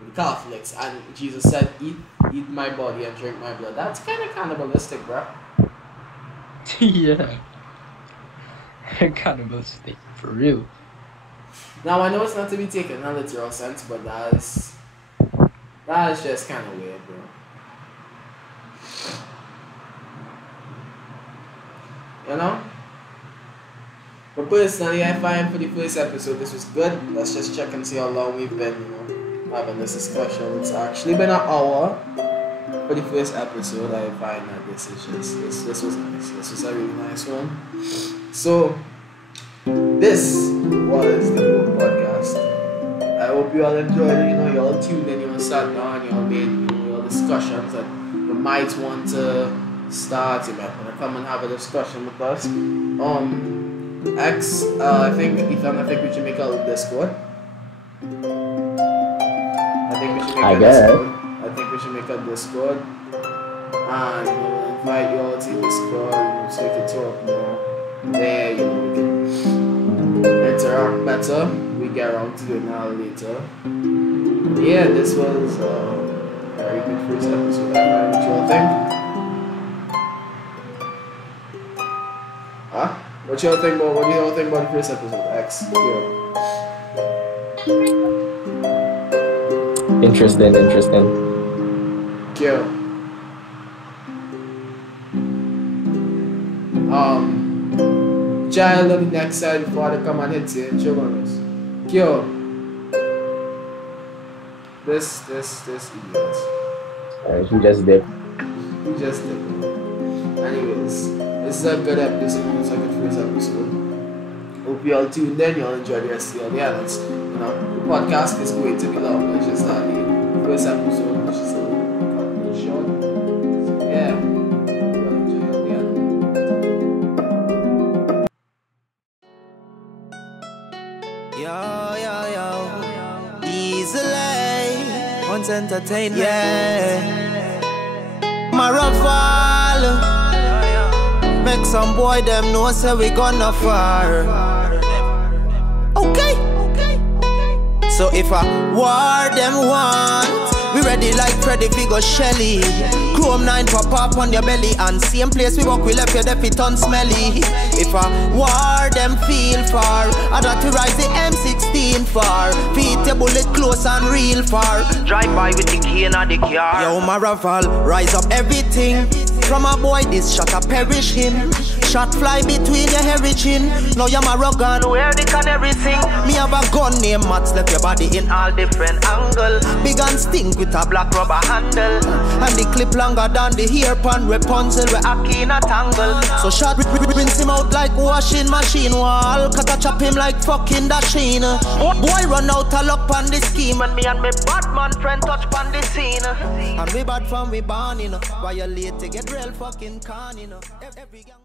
with Catholics, and Jesus said, eat my body and drink my blood. That's kind of cannibalistic, bro. yeah. Cannibalistic, for real. Now I know it's not to be taken in a literal sense, but that is just kind of weird, bro. But personally, I find for the first episode this was good. Let's just check and see how long we've been, having this discussion. It's actually been an hour for the first episode. I find that this was nice. This was a really nice one. So this was the Book Podcast. I hope you all enjoyed it. You all tuned in, you all sat down, you all made your discussions that you might want to start. You might want to come and have a discussion with us. Ethan, I think we should make a Discord. I think we should make a Discord. And invite you all to Discord, so you can talk more. There, we can interact better. We get around to it now later. Yeah, this was a very good first episode. What you all think? What do you all think about the first episode, X? Interesting. Kyo. Child on the next side before they come and hit you and choke on us. Kyo. This idiot. Alright, he just did. Anyways, this is a good episode. It's like a first episode. Hope you all tuned in. You all enjoy the rest of your day. The podcast is going to be long. It's just that the first episode, which is a little short. So yeah, you all enjoy your day. Yo, easily. entertainment. Yeah. Maraval. Make some boy them know say we gonna far. Okay. So if a war them want, we ready like Freddy Figo Shelly. Chrome 9 pop up on your belly, and same place we walk, we left your defeat unsmelly. If a war them feel far, I got to rise the M16 far. Feet your bullet close and real far. Drive by with the key in the car. Yo Maraval, rise up everything. From a boy this shot a perish him. Shot fly between your hairy chin. Now you're Moroccan, where the canary sing. Me have a gun named Mats, left your body in all different angle. Big and stink with a black rubber handle. And the clip longer than the hairpin Rapunzel where a key in a tangle. So shot rinse him out like washing machine wall. Cut a chop him like fucking Dasheen. Boy run out a luck on the scheme. And me and my bad man friend touch on the scene. And we bad from we born, you know. Violate to get real fucking con, you know. Every gang